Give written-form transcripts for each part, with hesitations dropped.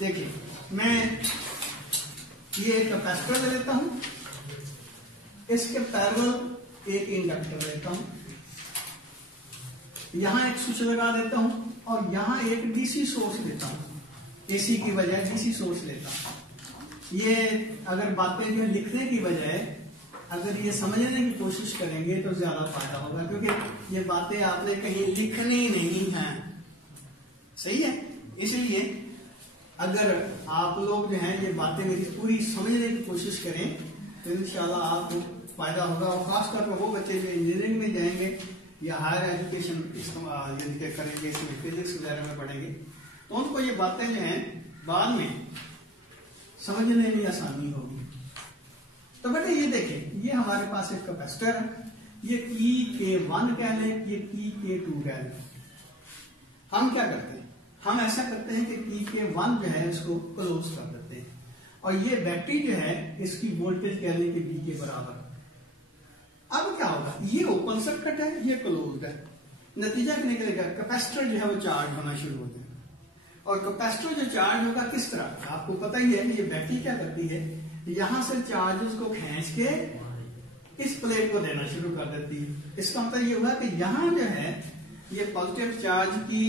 देखिए मैं ये कैपेसिटर ले लेता हूं, इसके पैरेलल एक इंडक्टर लेता हूं, यहां एक स्विच लगा देता हूं और यहां एक डीसी सोर्स लेता हूं, एसी की बजाय डीसी सोर्स लेता हूं। ये अगर बातें जो लिखने की बजाय अगर ये समझने की कोशिश करेंगे तो ज्यादा फायदा होगा, क्योंकि ये बातें आपने कहीं लिखनी नहीं है, सही है। इसलिए अगर आप लोग जो हैं ये बातें मेरी पूरी समझने की कोशिश करें तो इंशाल्लाह आपको फायदा होगा। और खासतौर पर वो बच्चे जो इंजीनियरिंग में जाएंगे या हायर एजुकेशन करेंगे, इसमें फिजिक्स वगैरह में पढ़ेंगे, तो उनको ये बातें जो हैं बाद में समझने में आसानी होगी। तो बेटे ये देखें, ये हमारे पास एक कैपेसिटर है, ये K1 कह लें, ये K2 कह लें। हम क्या करते हैं, हम ऐसा करते हैं कि K1 जो है इसको क्लोज कर देते हैं और ये बैटरी जो है इसकी वोल्टेज कह लें कि V के बराबर। अब क्या होगा, ये ओपन सर्किट है, ये क्लोज्ड है, नतीजा क्या निकलेगा, कैपेसिटर जो है वो चार्ज होना शुरू हो जाएगा। और कैपेसिटर जो चार्ज होगा किस तरह, आपको पता ही है कि ये बैटरी क्या करती है, यहां से चार्जेस को खींच के इस प्लेट को देना शुरू कर देती है। इसका मतलब ये हुआ कि यहां जो है ये पॉजिटिव चार्ज की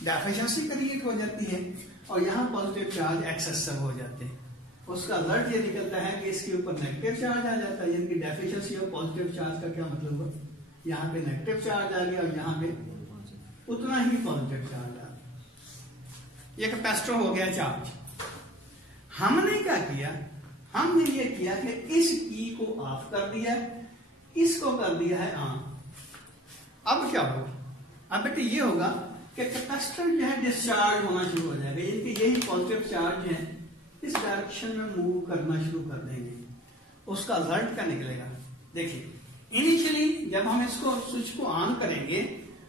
डेफिशिएंसी क्रिएट हो जाती है और यहाँ पॉजिटिव चार्ज एक्सेसिव हो जाते हैं। उसका रिजल्ट ये निकलता है कि इसके ऊपर नेगेटिव चार्ज आ जाता है, यानी कि डेफिशिएंसी ऑफ पॉजिटिव चार्ज का क्या मतलब हुआ, यहाँ पे नेगेटिव चार्ज आ गया और यहाँ पे उतना ही पॉजिटिव चार्ज आ गया। ये कैपेसिटर हो गया चार्ज। हमने क्या किया, हमने ये किया कि इस की को ऑफ कर दिया, इसको कर दिया है ऑन। अब क्या होगा, अब बेटे ये होगा कि कैपेसिटर जो है डिस्चार्ज होना शुरू हो जाएगा, यानी कि यही पॉजिटिव चार्ज है इस डायरेक्शन में मूव करना शुरू कर देंगे। उसका रिजल्ट क्या निकलेगा, देखिए इनिशियली जब हम इसको स्विच को ऑन करेंगे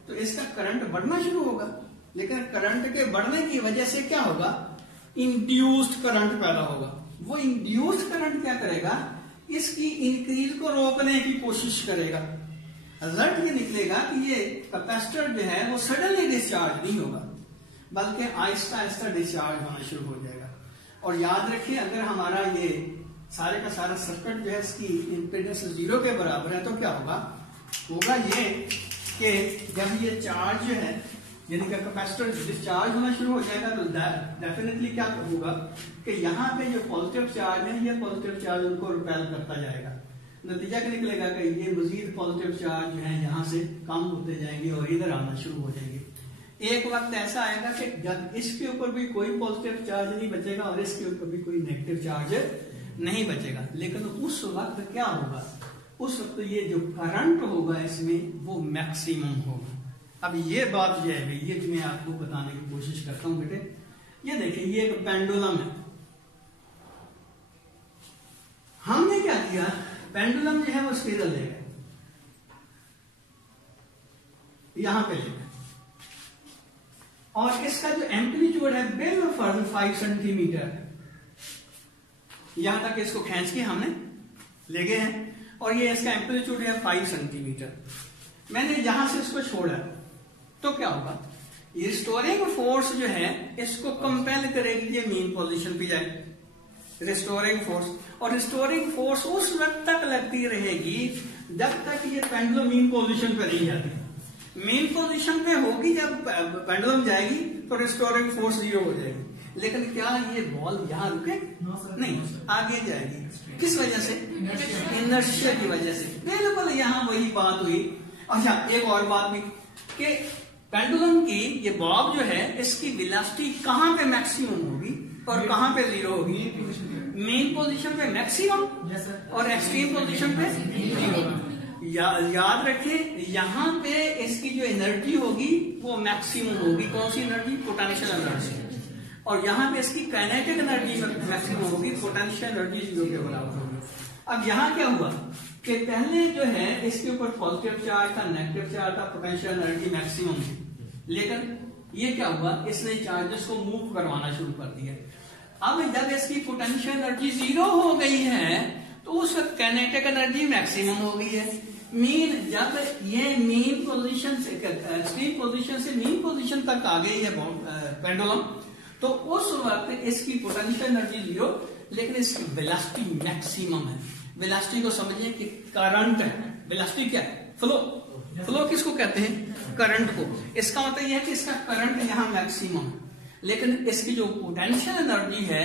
तो इसका करंट बढ़ना शुरू होगा, लेकिन करंट के बढ़ने की वजह से क्या होगा, इंड्यूस्ड करंट पैदा होगा। वो इंड्यूस्ड करंट क्या करेगा, इसकी इंक्रीज को रोकने की कोशिश करेगा। रिजल्ट ये निकलेगा कि ये कैपेसिटर जो है वो सडनली डिस्चार्ज नहीं होगा, बल्कि आहिस्ता आहिस्ता डिस्चार्ज होना शुरू हो जाएगा। और याद रखिए, अगर हमारा ये सारे का सारा सर्किट जो है इसकी इंपेडेंस 0 के बराबर है तो क्या होगा, होगा ये कि जब ये चार्ज जो है यानी कि कैपेसिटर डिस्चार्ज होना शुरू हो जाएगा तो डेफिनेटली क्या होगा कि यहाँ पे जो पॉजिटिव चार्ज है ये पॉजिटिव चार्ज उनको रिपेल करता जाएगा। नतीजा क्या निकलेगा कि ये मजीद पॉजिटिव चार्ज जो है यहाँ से कम होते जाएंगे और इधर आना शुरू हो जाएंगे। एक वक्त ऐसा आएगा कि जब इसके ऊपर भी कोई पॉजिटिव चार्ज नहीं बचेगा और इसके ऊपर भी कोई नेगेटिव चार्ज नहीं बचेगा, लेकिन उस वक्त क्या होगा, उस वक्त ये जो करंट होगा इसमें वो मैक्सिमम होगा। अब ये बात जो है ये जो मैं आपको बताने की कोशिश करता हूं बेटे, ये देखिए ये एक पेंडुलम है। हमने क्या किया, पेंडुलम जो है वो स्पिरल ले गए, यहां पे ले गए और इसका जो एम्पलीट्यूड है बिल्कुल 5 सेंटीमीटर, यहां तक इसको खींच के हमने ले गए हैं और ये इसका एम्पलीट्यूड है 5 सेंटीमीटर। मैंने यहां से इसको छोड़ा तो क्या होगा, ये रिस्टोरिंग फोर्स जो है इसको कंपेल करेगी ये मेन पोजीशन पे जाए, रिस्टोरिंग फोर्स। और रिस्टोरिंग फोर्स उस वक्त तक लगती रहेगी जब तक ये पेंडुलम मेन पोजीशन पे नहीं जाती। मेन पोजीशन पे होगी जब पेंडुलम जाएगी तो रिस्टोरिंग फोर्स 0 हो जाएगी, लेकिन क्या ये बॉल यहां रुके नहीं, आगे जाएगी। किस वजह से, इनर्शिया की वजह से। बिल्कुल यहां वही बात हुई। अच्छा एक और बात भी कि पेंडुलम की ये बॉब जो है इसकी वेलोसिटी कहां पे मैक्सिमम होगी और कहां पे 0 होगी, मेन पोजीशन पे मैक्सिमम और एक्सट्रीम पोजीशन पे 0। याद रखिए यहां पे इसकी जो एनर्जी होगी वो मैक्सिमम होगी। कौन सी एनर्जी, पोटेंशियल एनर्जी। और यहां पे इसकी काइनेटिक एनर्जी मैक्सिमम होगी, पोटेंशियल एनर्जी 0 के बराबर होगी। अब यहां क्या हुआ कि पहले जो है इसके ऊपर पॉजिटिव चार्ज था, नेगेटिव चार्ज था, पोटेंशियल एनर्जी मैक्सिमम थी, लेकिन ये क्या हुआ, इसने चार्जेस को मूव करवाना शुरू कर दिया। अब जब इसकी पोटेंशियल एनर्जी 0 हो गई है तो उस वक्त काइनेटिक एनर्जी मैक्सिमम हो गई है। मीन जब ये मेन पोजीशन से एक्सट्रीम पोजीशन से मेन पोजीशन तक आ गई है पेंडुलम, तो उस वक्त इसकी पोटेंशियल एनर्जी 0, लेकिन इसकी वेलोसिटी मैक्सिमम है। वेलोसिटी को समझिए कि करंट है, वेलोसिटी क्या है? फ्लो। फ्लो किसको कहते हैं? करंट को। इसका मतलब यह है कि इसका करंट यहाँ मैक्सिमम है, लेकिन इसकी जो पोटेंशियल एनर्जी है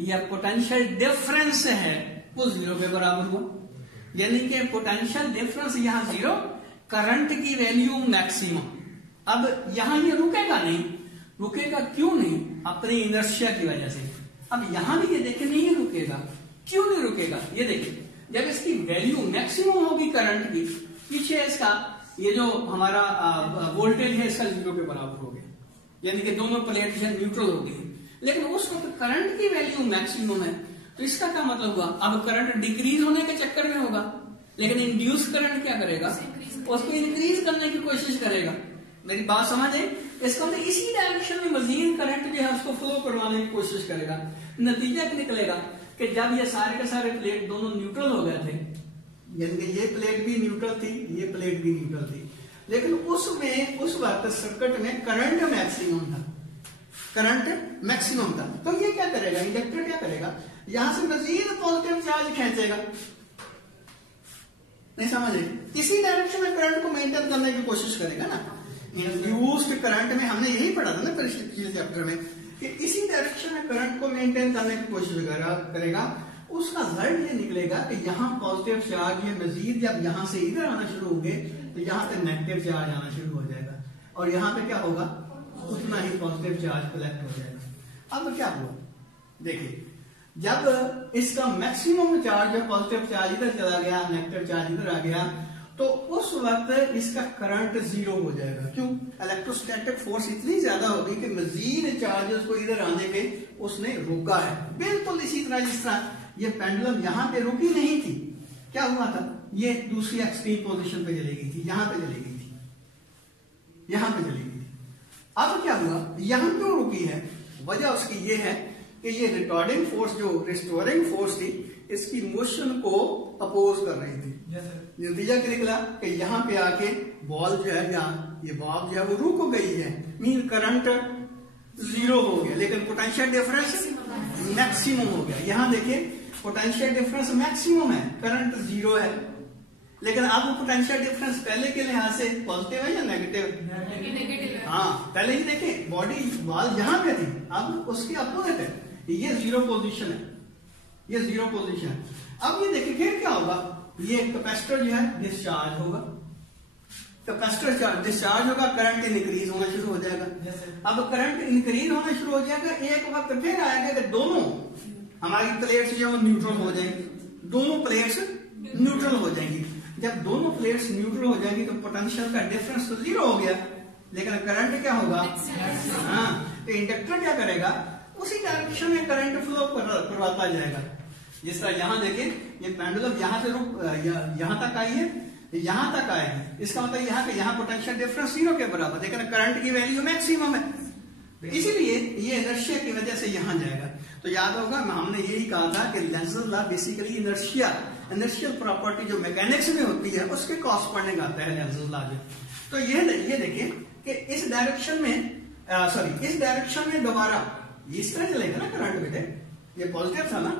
या पोटेंशियल डिफरेंस है वो 0 के बराबर हुआ। यानी कि पोटेंशियल डिफरेंस यहाँ 0, करंट की वैल्यू मैक्सिमम। अब यहां ये रुकेगा नहीं, रुकेगा क्यों नहीं? अपनी इनर्शिया की वजह से। अब यहां भी ये देखें नहीं रुकेगा, क्यों नहीं रुकेगा? ये देखिए, जब इसकी वैल्यू मैक्सिमम होगी करंट की, पीछे इसका ये जो हमारा वोल्टेज है इसका 0 के बराबर हो गया, यानी कि दोनों प्लेट न्यूट्रल हो गई। लेकिन उस वक्त करंट की वैल्यू मैक्सिमम है, तो इसका क्या मतलब हुआ? अब करंट डिक्रीज होने के चक्कर में होगा, लेकिन इंड्यूस करंट क्या करेगा? उसको इंक्रीज करने की कोशिश करेगा। मेरी बात समझ है? इसका मतलब इसी डायरेक्शन में मजीद करंट जो है उसको फ्लो करवाने की कोशिश करेगा। नतीजा निकलेगा कि जब ये सारे के सारे प्लेट दोनों न्यूट्रल हो गए थे, यानी कि ये प्लेट भी न्यूट्रल थी, ये प्लेट भी न्यूट्रल थी, लेकिन उसमें उस वक्त सर्किट में करंट मैक्सिमम था, करंट मैक्सिमम था। तो ये क्या करेगा? इंडक्टर क्या करेगा? यहां से मजीद पॉजिटिव चार्ज खींचेगा। नहीं समझे? इसी डायरेक्शन में करंट को मेंटेन करने की कोशिश करेगा ना। इंड्यूस्ड करंट में हमने यही पढ़ा था ना पिछले चैप्टर में कि इसी डायरेक्शन में करंट को मेंटेन करने की कोशिश करेगा। उसका रिजल्ट ये निकलेगा कि यहाँ पॉजिटिव चार्ज ये मजीद जब यहाँ से इधर आना शुरू होंगे तो यहाँ पे नेगेटिव चार्ज आना शुरू हो जाएगा, और यहाँ पे क्या होगा? उतना ही पॉजिटिव चार्ज कलेक्ट हो जाएगा। अब क्या हुआ? देखिए, जब इसका मैक्सिमम चार्ज है, पॉजिटिव चार्ज इधर चला गया, नेगेटिव चार्ज इधर आ गया, तो उस वक्त इसका करंट 0 हो जाएगा। क्यों? इलेक्ट्रोस्टैटिक फोर्स इतनी ज्यादा होगी कि मजीद चार्जेस को इधर आने पे उसने रोका है। बिल्कुल इसी तरह जिस तरह ये पेंडुलम यहाँ पे रुकी नहीं थी, क्या हुआ था? ये दूसरी एक्सट्रीम पोजीशन पे चली गई थी, यहां पे चली गई थी, यहां पे चली गई थी। अब क्या हुआ? यहां क्यों रुकी है? वजह उसकी ये है कि ये रिकॉर्डिंग फोर्स, जो रिस्टोरिंग फोर्स थी, इसकी मोशन को अपोज कर रही थी। नतीजा क्या निकला कि यहाँ पे आके बॉल जो है, यहाँ ये बॉल जो है वो रुक गई है, मीन करंट 0 हो गया, लेकिन पोटेंशियल डिफरेंस मैक्सिमम हो गया। यहाँ देखिए, पोटेंशियल डिफरेंस मैक्सिमम है, करंट 0 है, लेकिन अब पोटेंशियल डिफरेंस पहले के लिहाज से पॉजिटिव है या नेगेटिव? हाँ, पहले ही देखें बॉडी बॉल यहाँ पे थी, अब उसके अपोजिट है, ये 0 पोजीशन है, ये 0 पोजीशन है। अब ये देखिए फिर क्या होगा? ये कैपेसिटर जो है डिस्चार्ज होगा, कैपेसिटर डिस्चार्ज होगा, करंट इंक्रीज होना शुरू हो जाएगा। अब करंट इंक्रीज होना शुरू हो जाएगा, एक वक्त फिर आएगा कि दोनों हमारी प्लेट्स जो न्यूट्रल हो जाएंगी, दोनों प्लेट्स न्यूट्रल हो जाएंगी। जब दोनों प्लेट्स न्यूट्रल हो जाएंगी तो पोटेंशियल का डिफरेंस तो 0 हो गया, लेकिन करंट क्या होगा? हाँ, तो इंडक्टर क्या करेगा? उसी डायरेक्शन में करंट फ्लो करवाता जाएगा। जिस तरह यहां देखिए, ये पेंडुलम यहां से यहां तक आई है, यहां तक आएगी, इसका मतलब यहाँ के यहाँ पोटेंशियल डिफरेंस 0 के बराबर, लेकिन करंट की वैल्यू मैक्सिमम है, तो इसीलिए ये इनर्शिया की वजह से यहां जाएगा। तो याद होगा हमने यही कहा था कि लेंज़ेस लॉ बेसिकली इनर्शियल प्रॉपर्टी जो मैकेनिक्स में होती है उसके कॉरस्पॉन्डिंग आता है लेंज़ेस लॉ जो। तो ये देखिए कि इस डायरेक्शन में इस डायरेक्शन में दोबारा इस तरह चलेगा ना करंट बेटे, ये पॉजिटिव था ना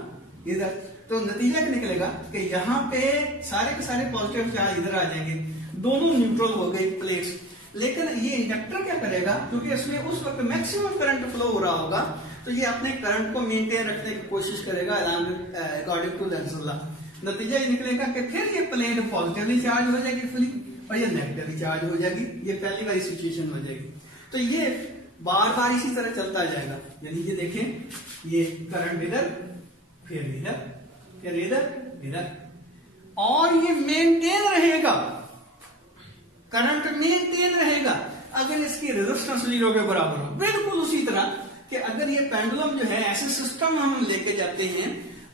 इधर, तो नतीजा क्या निकलेगा कि यहाँ पे सारे के सारे पॉजिटिव चार्ज इधर आ जाएंगे, दोनों न्यूट्रल हो गए प्लेट्स। लेकिन ये इंडक्टर क्या करेगा? क्योंकि इसमें उस वक्त मैक्सिमम करंट फ्लो हो रहा होगा, तो ये अपने करंट को मेंटेन रखने की कोशिश करेगा अकॉर्डिंग टू लेंज़ेस लॉ। नतीजा ये निकलेगा कि फिर ये प्लेट पॉजिटिवली चार्ज हो जाएगी फुली, और ये नेगेटिवली चार्ज हो जाएगी, ये पहली वाली सिचुएशन हो जाएगी। तो ये बार बार इसी तरह चलता जाएगा। यानी ये देखें, ये करंट इधर, फिर इधर, फिर इधर, और ये मेंटेन रहेगा, करंट मेंटेन रहेगा अगर इसकी रेजिस्टेंस 0 के बराबर हो। बिल्कुल उसी तरह कि अगर ये पेंडुलम जो है ऐसे सिस्टम हम लेके जाते हैं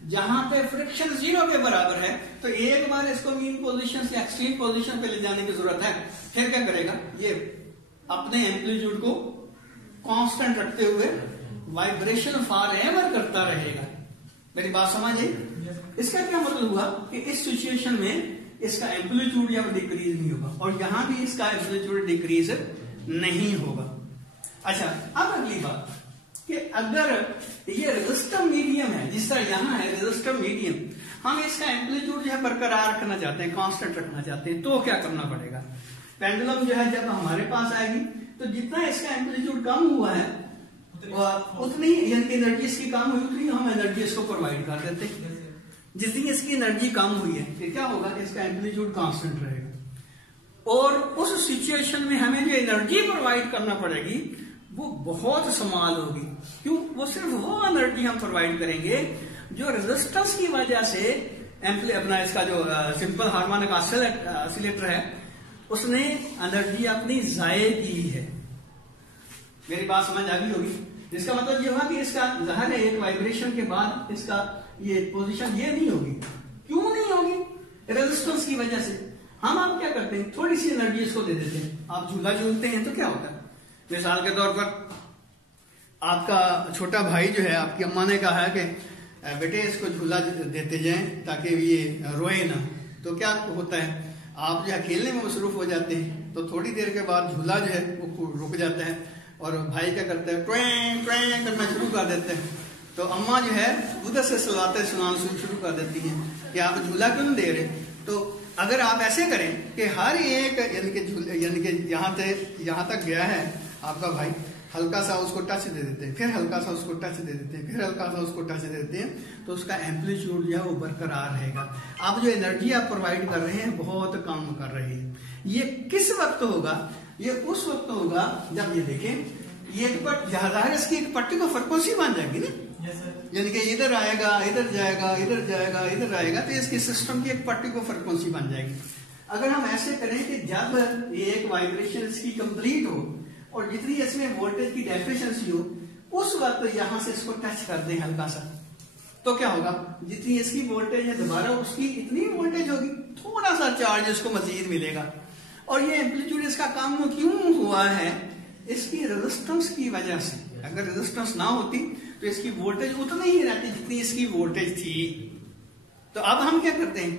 जहां पे फ्रिक्शन 0 के बराबर है, तो एक बार इसको मीन पोजीशन से एक्सट्रीम पोजीशन पे ले जाने की जरूरत है। फिर क्या करेगा? ये अपने एम्पलीट्यूड को कांस्टेंट रखते हुए वाइब्रेशन फॉर एवर करता रहेगा। मेरी बात समझिए? इसका क्या मतलब हुआ कि इस सिचुएशन में इसका एम्पलीट्यूड या डिक्रीज नहीं होगा, और यहां भी इसका एम्पलीट्यूड डिक्रीज नहीं होगा। अच्छा, अब अगली बात कि अगर ये रेजिस्टिव मीडियम है, जिस तरह यहाँ है रेजिस्टिव मीडियम, हम इसका एम्पलीट्यूड जो है बरकरार रखना चाहते हैं, कांस्टेंट रखना चाहते हैं, तो क्या करना पड़ेगा? पेंडुलम जो है जब हमारे पास आएगी तो जितना इसका एम्पलीट्यूड कम हुआ है उतनी यानी एनर्जी इसकी कम हुई, उतनी हम एनर्जी इसको प्रोवाइड कर देते हैं। जितनी इसकी एनर्जी कम हुई है फिर क्या होगा कि इसका एम्पलीट्यूड कांस्टेंट रहेगा, और उस सिचुएशन में हमें जो एनर्जी प्रोवाइड करना पड़ेगी वो बहुत स्मॉल होगी। क्यों? वो सिर्फ वो एनर्जी हम प्रोवाइड करेंगे जो रेजिस्टेंस की वजह से अपना इसका जो सिंपल हार्मोनिक ऑसिलेटर है उसने एनर्जी अपनी जाये की है। मेरी बात समझ आ गई होगी? इसका मतलब ये हुआ कि इसका जाहिर है एक वाइब्रेशन के बाद इसका ये पोजीशन ये नहीं होगी। क्यों नहीं होगी? रेजिस्टेंस की वजह से। हम आप क्या करते हैं, थोड़ी सी एनर्जी इसको दे देते हैं। आप झूला झूलते हैं तो क्या होता है, मिसाल के तौर पर आपका छोटा भाई जो है, आपकी अम्मा ने कहा है कि बेटे इसको झूला देते जाएं ताकि ये रोए ना, तो क्या होता है, आप जो है खेलने में मसरूफ हो जाते हैं, तो थोड़ी देर के बाद झूला जो है वो रुक जाता है और भाई क्या करता है, ट्वें ट्वें करना शुरू कर देते हैं। तो अम्मा जो है उधर से सलाते सुनाना शुरू कर देती हैं कि आप झूला क्यों नहीं दे रहे। तो अगर आप ऐसे करें कि हर एक यानी कि यहाँ तक गया है आपका भाई, हल्का सा उसको टच दे देते हैं, फिर हल्का सा उसको टच दे देते हैं, फिर हल्का सा उसको टच दे देते हैं, तो उसका एम्पलीट्यूड जो है वो बरकरार रहेगा। आप जो एनर्जी आप प्रोवाइड कर रहे हैं बहुत कम कर रहे हैं। ये किस वक्त होगा? ये उस वक्त होगा जब ये देखें ये जाहिर इसकी एक पर्टिकुलर फ्रीक्वेंसी बन जाएगी ना, यानी कि इधर आएगा, इधर जाएगा, इधर जाएगा, इधर आएगा, तो इसकी सिस्टम की एक पर्टिकुलर फ्रीक्वेंसी बन जाएगी। अगर हम ऐसे करें कि जब ये एक वाइब्रेशन इसकी कंप्लीट हो और जितनी इसमें वोल्टेज की डेफिशिएंसी हो उस वक्त यहां से इसको टच कर दें हल्का सा, तो क्या होगा, जितनी इसकी वोल्टेज है दोबारा उसकी इतनी वोल्टेज होगी, थोड़ा सा चार्ज इसको मजीद मिलेगा। और ये एम्पलीट्यूड इसका काम क्यों हुआ है? इसकी रेजिस्टेंस की वजह से। अगर रेजिस्टेंस ना होती तो इसकी वोल्टेज उतनी ही रहती जितनी इसकी वोल्टेज थी। तो अब हम क्या करते हैं,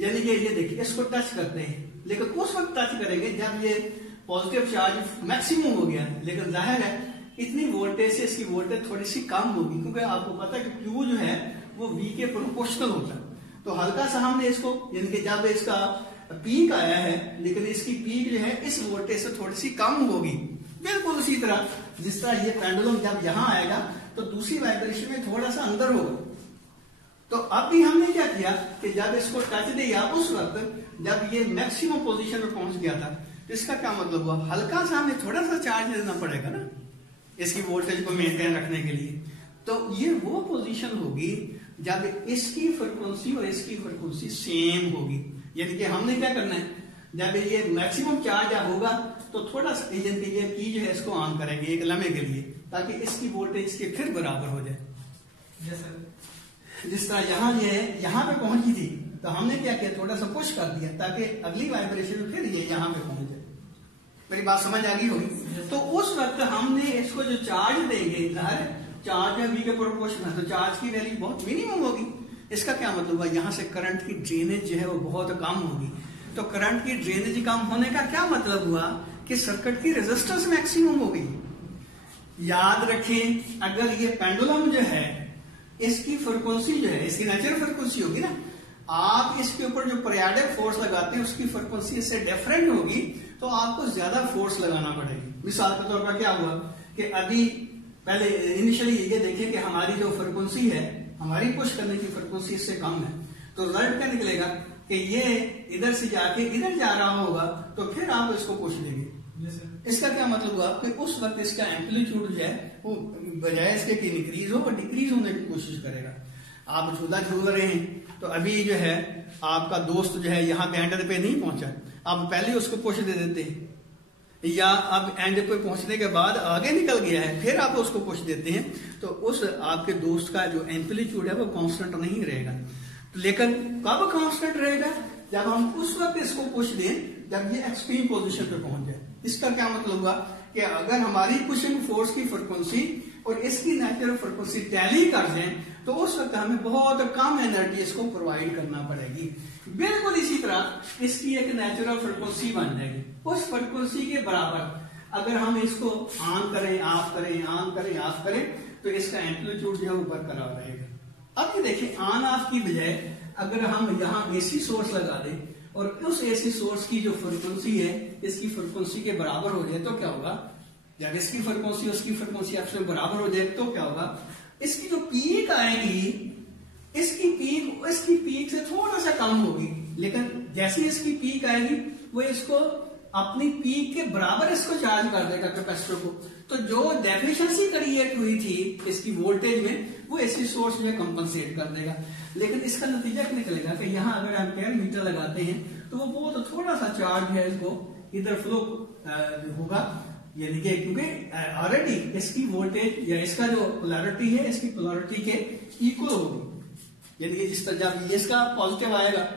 यानी कि ये देखिए इसको टच करते हैं, लेकिन उस वक्त टच करेंगे जब ये पॉजिटिव चार्ज मैक्सिमम हो गया, लेकिन जाहिर है इतनी वोल्टेज से इसकी वोल्टेज थोड़ी सी कम होगी, क्योंकि आपको पता है कि Q जो है वो V के प्रोपोर्शनल होता है। तो हल्का सा हमने इसको, यानी कि जब इसका पीक आया है, लेकिन इसकी पीक जो है इस वोल्टेज से थोड़ी सी कम होगी। बिल्कुल उसी तरह जिस तरह ये पेंडुलम जब यहां आएगा तो दूसरी वाइब्रेशन में थोड़ा सा अंदर होगा। तो अब भी हमने क्या किया कि जब इसको टच दिया उस वक्त जब ये मैक्सिमम पोजीशन में पहुंच गया था, तो इसका क्या मतलब हुआ, हल्का सा हमें थोड़ा सा चार्ज देना पड़ेगा ना इसकी वोल्टेज को मेंटेन रखने के लिए। तो ये वो पोजीशन होगी जब इसकी फ्रीक्वेंसी और इसकी फ्रीक्वेंसी सेम होगी। यानी कि हमने क्या करना है, जब ये मैक्सिमम चार्ज होगा तो थोड़ा सा ये की जो है इसको ऑन करेंगे एक लम्हे के लिए, ताकि इसकी वोल्टेज के फिर बराबर हो जाए। जिस तरह यहाँ पे पहुंची थी, तो हमने क्या किया, थोड़ा सा पुश कर दिया ताकि अगली वाइब्रेशन फिर ये यहाँ पे पहुंच जाए। मेरी बात समझ आ गई होगी? तो उस वक्त हमने इसको जो चार्ज देंगे, चार्ज है V के प्रोपोर्शन है, तो चार्ज की वैल्यू बहुत मिनिमम होगी। इसका क्या मतलब हुआ, यहाँ से करंट की ड्रेनेज जो है वो बहुत कम होगी। तो करंट की ड्रेनेज कम होने का क्या मतलब हुआ कि सर्किट की रेजिस्टेंस मैक्सिमम हो गई। याद रखें, अगर ये पेंडुलम जो है इसकी फ्रीक्वेंसी जो है इसकी नेचुरल फ्रीक्वेंसी होगी ना, आप इसके ऊपर जो पीरियोडिक फोर्स लगाते हैं उसकी फ्रीक्वेंसी इससे डिफरेंट होगी, तो आपको ज्यादा फोर्स लगाना पड़ेगी। मिसाल के तौर पर क्या हुआ कि अभी पहले इनिशियली ये देखें कि हमारी जो फ्रीक्वेंसी है, हमारी पुश करने की फ्रीक्वेंसी इससे कम है, तो रिजल्ट क्या निकलेगा कि ये इधर से जाके इधर जा रहा होगा, तो फिर आप इसको पुश देंगे। इसका क्या मतलब हुआ कि उस वक्त इसका एम्पलीट्यूड जो है वो बजाय इसके कि इंक्रीज हो और डिक्रीज होने की कोशिश करेगा। आप झूला झूल रहे हैं, तो अभी जो है आपका दोस्त जो है यहाँ पे एंड पे नहीं पहुंचा, आप पहले उसको पुश दे देते हैं, या अब एंड पे पहुंचने के बाद आगे निकल गया है फिर आप उसको पुश देते हैं, तो उस आपके दोस्त का जो एम्पलीट्यूड है वो कांस्टेंट नहीं रहेगा। लेकिन कब कांस्टेंट रहेगा, जब हम उस वक्त इसको पुश दें जब ये एक्सट्रीम पोजीशन पे पहुंच जाए। इसका क्या मतलब हुआ कि अगर हमारी पुशिंग फोर्स की फ्रीक्वेंसी और इसकी नेचुरल फ्रीक्वेंसी टैली कर दें, तो उस वक्त हमें बहुत कम एनर्जी इसको प्रोवाइड करना पड़ेगी। बिल्कुल इसी तरह इसकी एक नेचुरल फ्रीक्वेंसी बन जाएगी, उस फ्रीक्वेंसी के बराबर अगर हम इसको ऑन करें, ऑफ करें, ऑन करें, ऑफ करें, तो इसका एम्पलीट्यूड जो है वो बरकरार रहेगा। अब ये देखिए ऑन ऑफ की बजाय अगर हम यहाँ एसी सोर्स लगा दें और उस एसी सोर्स की जो फ्रिक्वेंसी है इसकी फ्रिक्वेंसी के बराबर हो जाए तो क्या होगा, जब इसकी फ्रिक्वेंसी उसकी फ्रिक्वेंसी आपस में बराबर हो जाए तो क्या होगा, इसकी जो पीक आएगी इसकी पीक से थोड़ा सा कम होगी, लेकिन जैसे इसकी पीक आएगी वो इसको अपनी पीक के बराबर इसको चार्ज कर देगा कैपेसिटर को। तो जो डेफिशिएंसी क्रिएट हुई थी इसकी वोल्टेज में वो एसी सोर्स जो है कंपनसेट कर देगा। लेकिन इसका नतीजा क्या निकलेगा कि यहाँ अगर एम्पेयर मीटर लगाते हैं तो वो बहुत थोड़ा सा चार्ज है इसको इधर फ्लो होगा, यानी कि क्योंकि ऑलरेडी इसकी वोल्टेज या इसका जो पोलैरिटी है इसकी पोलैरिटी के इक्वल होगी, यानी कि जिस तरह जब इसका पॉजिटिव आएगा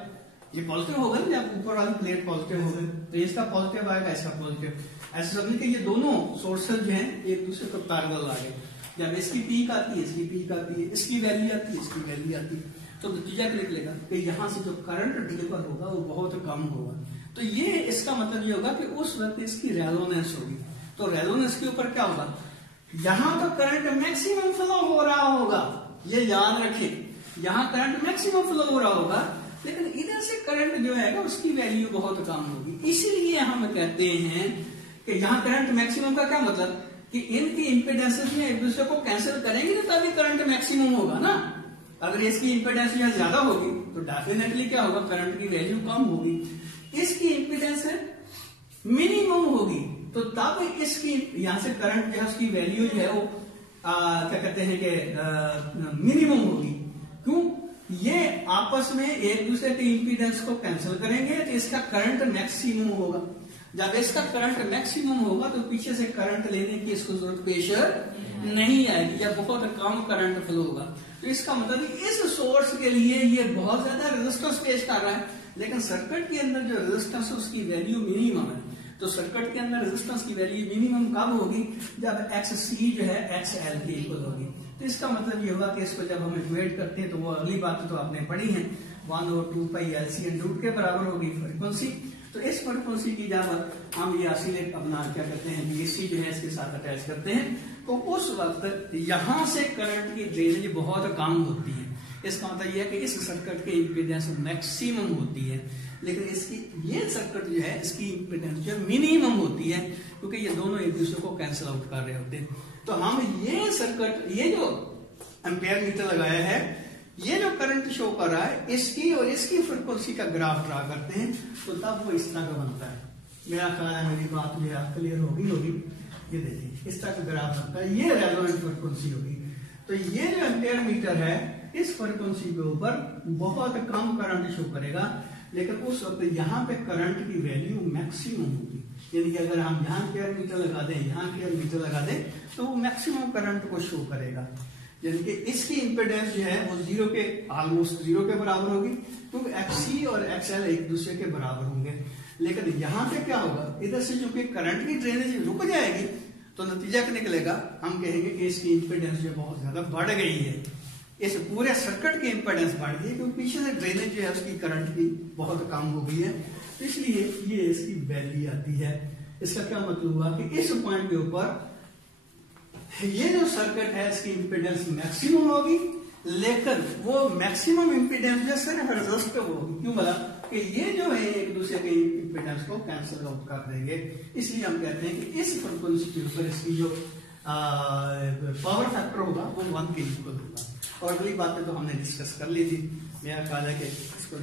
ये पॉजिटिव होगा ना, जब ऊपर वाली प्लेट पॉजिटिव होगी तो इसका पॉजिटिव आएगा इसका पॉजिटिव, ऐसे समझिए कि ये दोनों सोर्सेज जो हैं एक दूसरे को पैरेलल आ गए। जब इसकी पीक आती है इसकी पीक आती है, इसकी वैल्यू आती है इसकी वैल्यू आती है, तो नतीजा क्या निकलेगा कि यहाँ से जो करंट डिलीवर होगा वो बहुत कम होगा। तो ये इसका मतलब ये होगा कि उस वक्त इसकी रेलोनेंस होगी। तो रेलोनेंस के ऊपर क्या होगा, यहाँ तो करंट मैक्सिमम फ्लो हो रहा होगा, ये याद रखें, यहाँ करंट मैक्सिमम फ्लो हो रहा होगा, लेकिन इधर से करंट जो है उसकी वैल्यू बहुत कम होगी। इसीलिए हम कहते हैं कि यहाँ करंट मैक्सिमम का क्या मतलब कि इनकी इंपेडेंसेस में एक दूसरे को कैंसिल करेंगे ना तभी करंट मैक्सिमम होगा ना। अगर इसकी इंपेडेंस यहाँ ज्यादा होगी तो डेफिनेटली क्या होगा, करंट की वैल्यू कम होगी। इसकी इंपेडेंस मिनिमम होगी तो तब इसकी यहां से करंट जो है उसकी वैल्यू जो है वो क्या कहते हैं कि मिनिमम होगी। क्यों, ये आपस में एक दूसरे के इंपीडेंस को कैंसिल करेंगे तो इसका करंट मैक्सिमम होगा। जब इसका करंट मैक्सिमम होगा तो पीछे से करंट लेने की इसको जरूरत पेश नहीं आएगी या बहुत कम करंट फ्लो होगा। तो इसका मतलब इस सोर्स के लिए ये बहुत ज्यादा रेजिस्टेंस पेश कर रहा है, लेकिन सर्किट के अंदर जो रेजिस्टेंस है उसकी वैल्यू मिनिमम है। तो सर्किट के अंदर रेजिस्टेंस की वैल्यू मिनिमम कब होगी, जब XC जो है XL के इक्वल होगी। तो इसका मतलब ये होगा कि इसको जब हम इक्वेट करते हैं तो वो अगली बात तो आपने पढ़ी है 1/2 पाई LC √ के बराबर होगी फ्रीक्वेंसी। तो इस फ्रीक्वेंसी की जब हम ये ऑसिलेट अपना क्या कहते हैं BSC जो है इसके साथ अटैच करते हैं तो उस वक्त यहां से करंट की ड्रेनेज बहुत कम होती है। इसका मतलब यह है कि इस सर्किट की इंपीडेंस मैक्सिमम होती है, लेकिन इसकी ये सर्किट जो है इसकी इंपीडेंस जो मिनिमम होती है, क्योंकि ये दोनों एक दूसरे को कैंसिल आउट कर रहे होते हैं। तो हम ये सर्किट, ये जो एम्पेयर मीटर लगाया है, ये जो करंट शो कर रहा है, इसकी और इसकी फ्रीक्वेंसी का ग्राफ ड्रा करते हैं तो तब वो इस तरह का बनता है। मेरा ख्याल है मेरी बात जो है क्लियर होगी। ये देखिए इस तरह का ग्राफ बनता है, ये रेजोनेंट फ्रीक्वेंसी होगी। तो ये जो एम्पेयर मीटर है इस फ्रीक्वेंसी के ऊपर बहुत कम करंट शो करेगा, लेकिन उस वक्त यहाँ पे करंट की वैल्यू मैक्सिमम होगी। यानी कि अगर हम यहाँ एम्पेयर मीटर लगा दें, यहाँ एम्पेयर मीटर लगा दें तो वो मैक्सिमम करंट को शो करेगा। यानी कि इसकी इंपेडेंस जो है वो जीरो के ऑलमोस्ट जीरो के बराबर होगी, क्योंकि XC और XL एक दूसरे के बराबर होंगे। लेकिन यहाँ पे क्या होगा, इधर से जो कि करंट की ड्रेनेज रुक जाएगी तो नतीजा क्या निकलेगा, हम कहेंगे कि इसकी इंपेडेंस जो बहुत ज्यादा बढ़ गई है, इस पूरे सर्किट की इंपेडेंस बढ़ गई है, क्योंकि पीछे से ड्रेनेज जो है उसकी करंट की बहुत कम हो गई है। तो इसलिए ये इसकी वैल्यू आती है। इसका क्या मतलब हुआ कि इस पॉइंट के ऊपर ये जो सर्किट है इसकी इंपीडेंस मैक्सिमम होगी, लेकिन वो मैक्सिमम इंपीडेंस जो सिर्फ रेजिस्टिव होगी। क्यों बोला कि ये जो है एक दूसरे के इंपीडेंस को कैंसिल आउट कर देंगे। इसलिए हम कहते हैं कि इस फ्रीक्वेंसी के ऊपर इसकी जो पावर फैक्टर होगा वो 1 के इक्वल होगा। और अगली बातें तो हमने डिस्कस कर ली थी, मेरा ख्याल है कि इसको